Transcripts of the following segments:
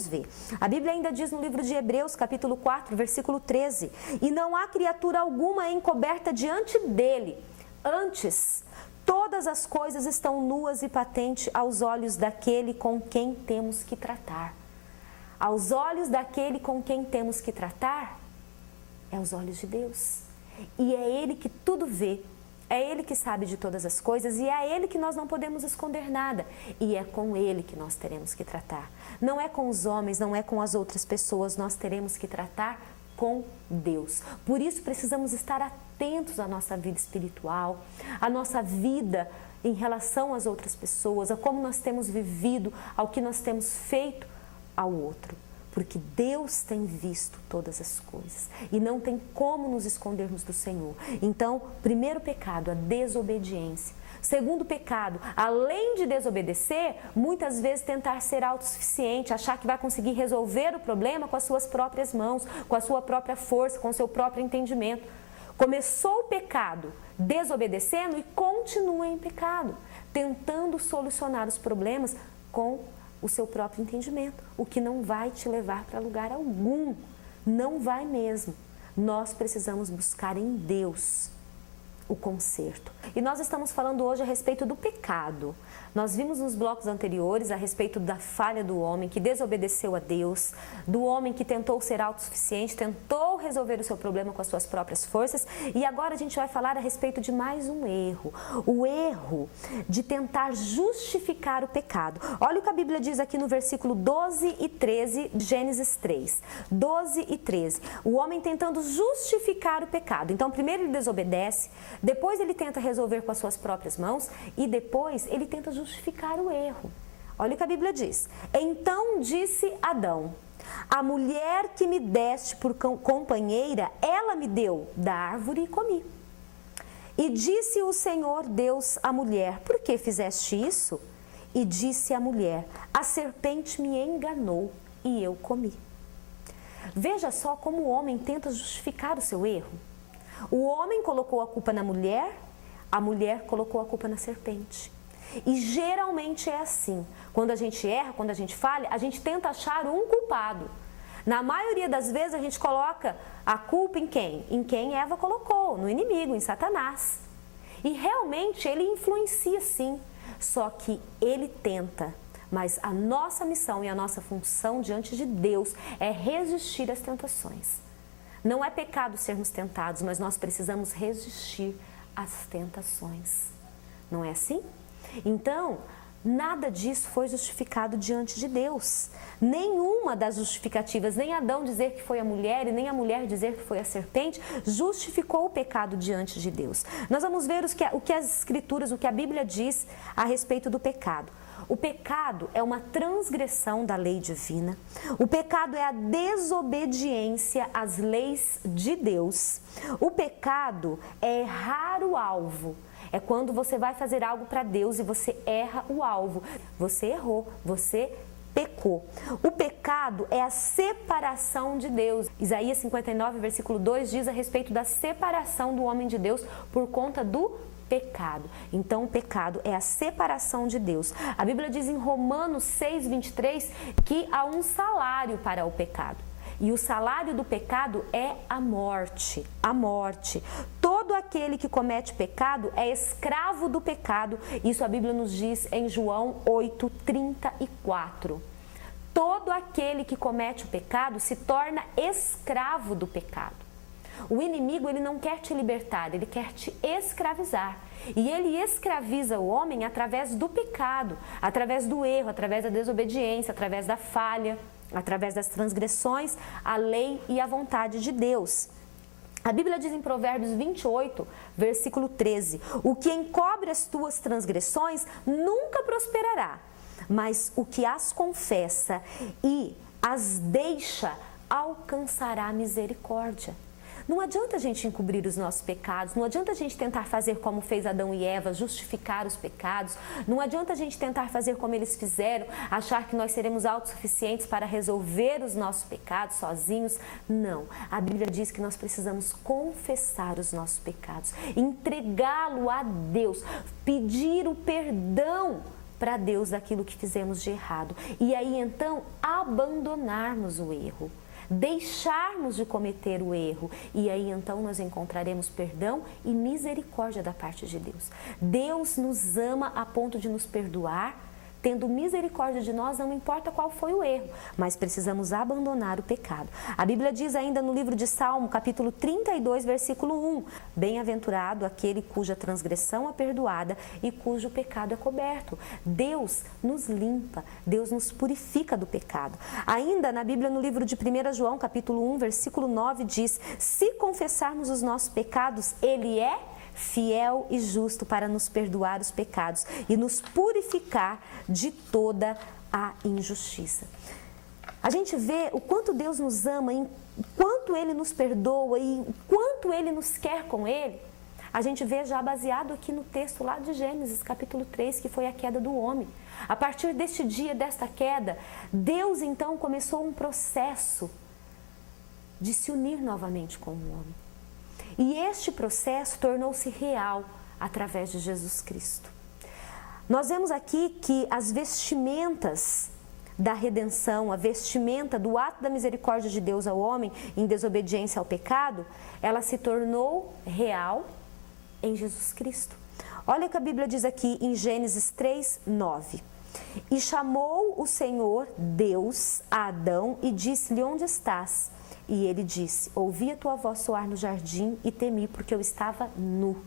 Deus vê. A Bíblia ainda diz no livro de Hebreus, capítulo 4, versículo 13: e não há criatura alguma encoberta diante dele. Antes, todas as coisas estão nuas e patentes aos olhos daquele com quem temos que tratar. Aos olhos daquele com quem temos que tratar, é os olhos de Deus. E é Ele que tudo vê. É Ele que sabe de todas as coisas e é Ele que nós não podemos esconder nada. E é com Ele que nós teremos que tratar. Não é com os homens, não é com as outras pessoas, nós teremos que tratar com Deus. Por isso precisamos estar atentos à nossa vida espiritual, à nossa vida em relação às outras pessoas, a como nós temos vivido, ao que nós temos feito ao outro. Porque Deus tem visto todas as coisas e não tem como nos escondermos do Senhor. Então, primeiro pecado, a desobediência. Segundo pecado, além de desobedecer, muitas vezes tentar ser autossuficiente, achar que vai conseguir resolver o problema com as suas próprias mãos, com a sua própria força, com o seu próprio entendimento. Começou o pecado desobedecendo e continua em pecado, tentando solucionar os problemas com o seu próprio entendimento, o que não vai te levar para lugar algum, não vai mesmo. Nós precisamos buscar em Deus o conserto. E nós estamos falando hoje a respeito do pecado. Nós vimos nos blocos anteriores a respeito da falha do homem que desobedeceu a Deus, do homem que tentou ser autossuficiente, tentou resolver o seu problema com as suas próprias forças, e agora a gente vai falar a respeito de mais um erro, o erro de tentar justificar o pecado. Olha o que a Bíblia diz aqui no versículo 12 e 13 de Gênesis 3, 12 e 13, o homem tentando justificar o pecado. Então primeiro ele desobedece, depois ele tenta resolver com as suas próprias mãos e depois ele tenta justificar o erro. Olha o que a Bíblia diz. Então disse Adão: a mulher que me deste por companheira, ela me deu da árvore e comi. E disse o Senhor Deus à mulher: por que fizeste isso? E disse a mulher: a serpente me enganou e eu comi. Veja só como o homem tenta justificar o seu erro. O homem colocou a culpa na mulher, a mulher colocou a culpa na serpente. E geralmente é assim. Quando a gente erra, quando a gente falha, a gente tenta achar um culpado. Na maioria das vezes a gente coloca a culpa em quem? Em quem Eva colocou, no inimigo, em Satanás. E realmente ele influencia sim, só que ele tenta. Mas a nossa missão e a nossa função diante de Deus é resistir às tentações. Não é pecado sermos tentados, mas nós precisamos resistir às tentações. Não é assim? Então, nada disso foi justificado diante de Deus. Nenhuma das justificativas, nem Adão dizer que foi a mulher e nem a mulher dizer que foi a serpente, justificou o pecado diante de Deus. Nós vamos ver o que as Escrituras, o que a Bíblia diz a respeito do pecado. O pecado é uma transgressão da lei divina. O pecado é a desobediência às leis de Deus. O pecado é errar o alvo. É quando você vai fazer algo para Deus e você erra o alvo. Você errou, você pecou. O pecado é a separação de Deus. Isaías 59, versículo 2 diz a respeito da separação do homem de Deus por conta do pecado. Então o pecado é a separação de Deus. A Bíblia diz em Romanos 6, 23 que há um salário para o pecado. E o salário do pecado é a morte. A morte. Todo aquele que comete pecado é escravo do pecado. Isso a Bíblia nos diz em João 8, 34. Todo aquele que comete o pecado se torna escravo do pecado. O inimigo, ele não quer te libertar, ele quer te escravizar. E ele escraviza o homem através do pecado, através do erro, através da desobediência, através da falha, através das transgressões à lei e à vontade de Deus. A Bíblia diz em Provérbios 28, versículo 13: o que encobre as tuas transgressões nunca prosperará, mas o que as confessa e as deixa alcançará misericórdia. Não adianta a gente encobrir os nossos pecados, não adianta a gente tentar fazer como fez Adão e Eva, justificar os pecados, não adianta a gente tentar fazer como eles fizeram, achar que nós seremos autossuficientes para resolver os nossos pecados sozinhos. Não, a Bíblia diz que nós precisamos confessar os nossos pecados, entregá-lo a Deus, pedir o perdão para Deus daquilo que fizemos de errado. E aí então abandonarmos o erro, deixarmos de cometer o erro, e aí então nós encontraremos perdão e misericórdia da parte de Deus. Deus nos ama a ponto de nos perdoar, tendo misericórdia de nós, não importa qual foi o erro, mas precisamos abandonar o pecado. A Bíblia diz ainda no livro de Salmo, capítulo 32, versículo 1, bem-aventurado aquele cuja transgressão é perdoada e cujo pecado é coberto. Deus nos limpa, Deus nos purifica do pecado. Ainda na Bíblia, no livro de 1 João, capítulo 1, versículo 9, diz, se confessarmos os nossos pecados, Ele é fiel e justo para nos perdoar os pecados e nos purificar de toda a injustiça. A gente vê o quanto Deus nos ama, o quanto Ele nos perdoa e o quanto Ele nos quer com Ele. A gente vê já baseado aqui no texto lá de Gênesis, capítulo 3, que foi a queda do homem. A partir deste dia, desta queda, Deus então começou um processo de se unir novamente com o homem. E este processo tornou-se real através de Jesus Cristo. Nós vemos aqui que as vestimentas da redenção, a vestimenta do ato da misericórdia de Deus ao homem em desobediência ao pecado, ela se tornou real em Jesus Cristo. Olha o que a Bíblia diz aqui em Gênesis 3, 9. E chamou o Senhor Deus a Adão e disse-lhe, onde estás? E ele disse, ouvi a tua voz soar no jardim e temi, porque eu estava nu.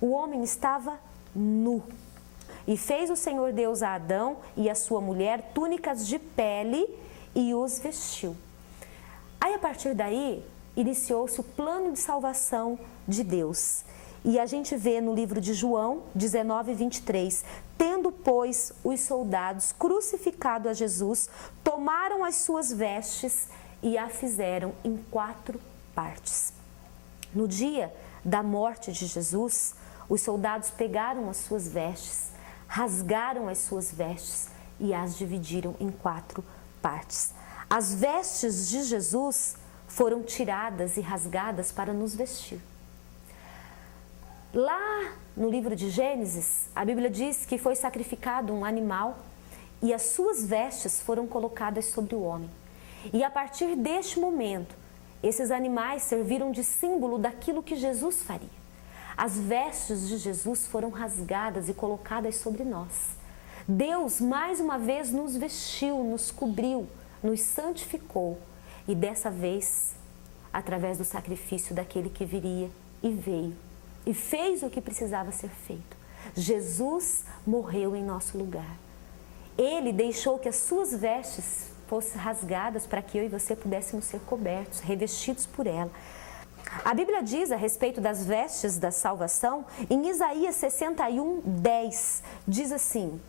O homem estava nu. E fez o Senhor Deus a Adão e a sua mulher túnicas de pele e os vestiu. Aí, a partir daí, iniciou-se o plano de salvação de Deus. E a gente vê no livro de João 19, 23, tendo, pois, os soldados crucificado a Jesus, tomaram as suas vestes e a fizeram em 4 partes. No dia da morte de Jesus, os soldados pegaram as suas vestes, rasgaram as suas vestes e as dividiram em 4 partes. As vestes de Jesus foram tiradas e rasgadas para nos vestir. Lá no livro de Gênesis, a Bíblia diz que foi sacrificado um animal e as suas vestes foram colocadas sobre o homem. E a partir deste momento, esses animais serviram de símbolo daquilo que Jesus faria. As vestes de Jesus foram rasgadas e colocadas sobre nós. Deus, mais uma vez, nos vestiu, nos cobriu, nos santificou. E dessa vez, através do sacrifício daquele que viria e veio, e fez o que precisava ser feito. Jesus morreu em nosso lugar. Ele deixou que as suas vestes fossem rasgadas para que eu e você pudéssemos ser cobertos, revestidos por ela. A Bíblia diz a respeito das vestes da salvação, em Isaías 61, 10, diz assim,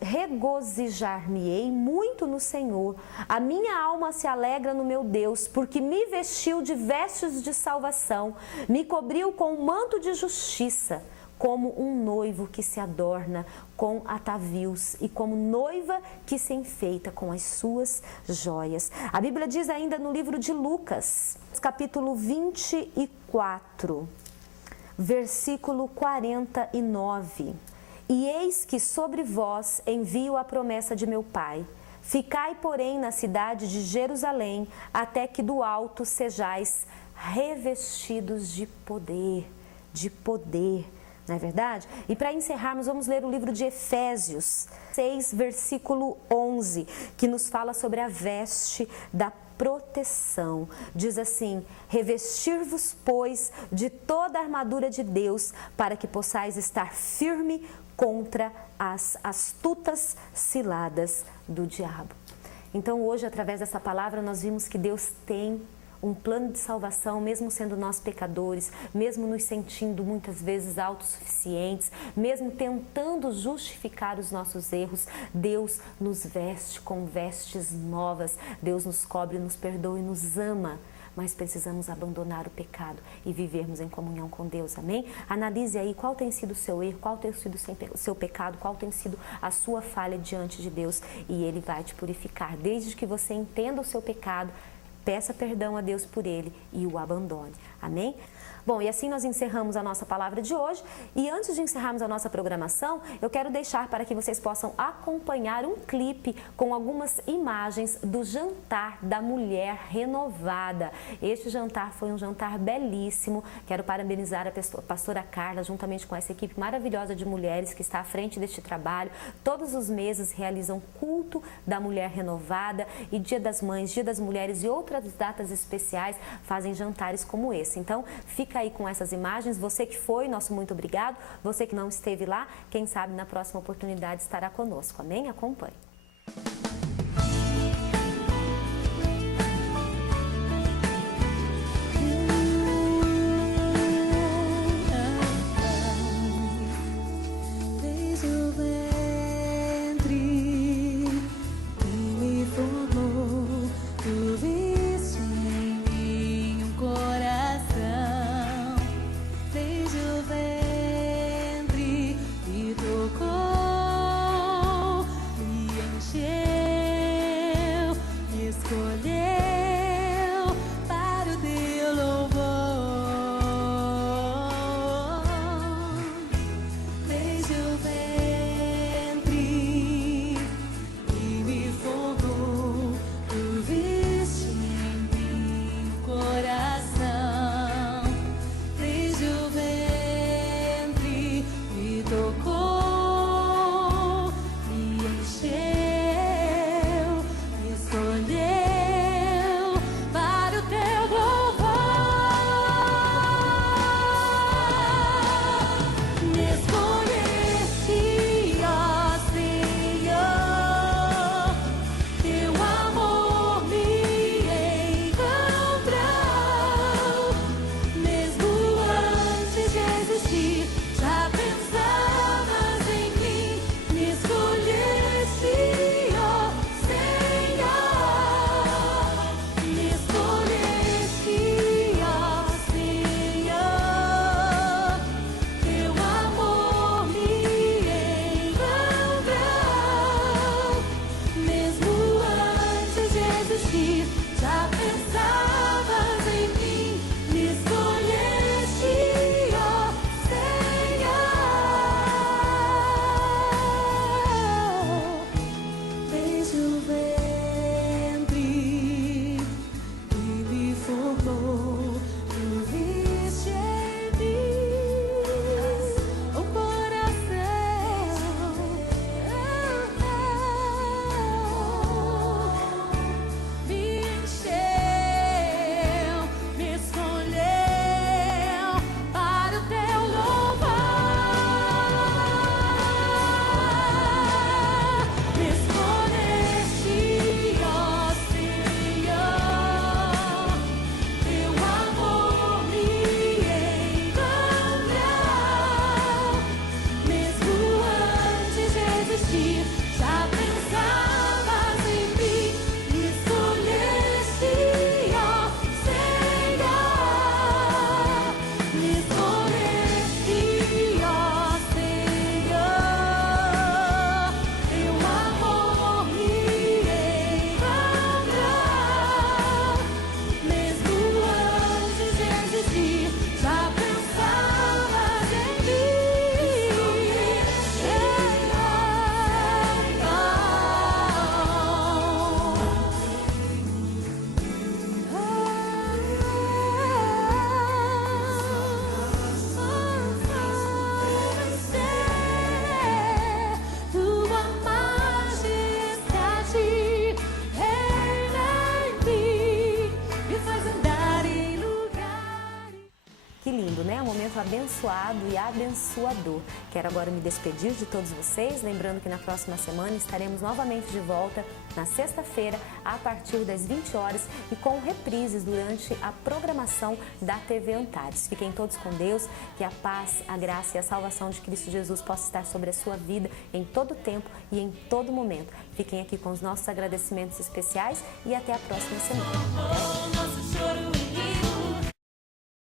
regozijar-me-ei muito no Senhor, a minha alma se alegra no meu Deus, porque me vestiu de vestes de salvação, me cobriu com um manto de justiça, como um noivo que se adorna com atavios e como noiva que se enfeita com as suas joias. A Bíblia diz ainda no livro de Lucas, capítulo 24, versículo 49. E eis que sobre vós envio a promessa de meu Pai. Ficai, porém, na cidade de Jerusalém, até que do alto sejais revestidos de poder, não é verdade? E para encerrarmos, vamos ler o livro de Efésios 6, versículo 11, que nos fala sobre a veste da proteção. Diz assim, revestir-vos, pois, de toda a armadura de Deus, para que possais estar firme contra as astutas ciladas do diabo. Então hoje, através dessa palavra, nós vimos que Deus tem um plano de salvação, mesmo sendo nós pecadores, mesmo nos sentindo muitas vezes autossuficientes, mesmo tentando justificar os nossos erros, Deus nos veste com vestes novas, Deus nos cobre, nos perdoa e nos ama. Mas precisamos abandonar o pecado e vivermos em comunhão com Deus, amém? Analise aí qual tem sido o seu erro, qual tem sido o seu pecado, qual tem sido a sua falha diante de Deus e Ele vai te purificar. Desde que você entenda o seu pecado, peça perdão a Deus por ele e o abandone. Amém? Bom, e assim nós encerramos a nossa palavra de hoje. E antes de encerrarmos a nossa programação, eu quero deixar para que vocês possam acompanhar um clipe com algumas imagens do jantar da mulher renovada. Este jantar foi um jantar belíssimo. Quero parabenizar a pastora Carla, juntamente com essa equipe maravilhosa de mulheres que está à frente deste trabalho. Todos os meses realizam culto da mulher renovada e Dia das Mães, Dia das Mulheres e outras datas especiais fazem jantares como esse. Então, fica aí com essas imagens. Você que foi, nosso muito obrigado. Você que não esteve lá, quem sabe na próxima oportunidade estará conosco. Amém? Acompanhe. Abençoado e abençoador. Quero agora me despedir de todos vocês, lembrando que na próxima semana estaremos novamente de volta na sexta-feira, a partir das 20 horas e com reprises durante a programação da TV Antares. Fiquem todos com Deus, que a paz, a graça e a salvação de Cristo Jesus possa estar sobre a sua vida em todo tempo e em todo momento. Fiquem aqui com os nossos agradecimentos especiais e até a próxima semana.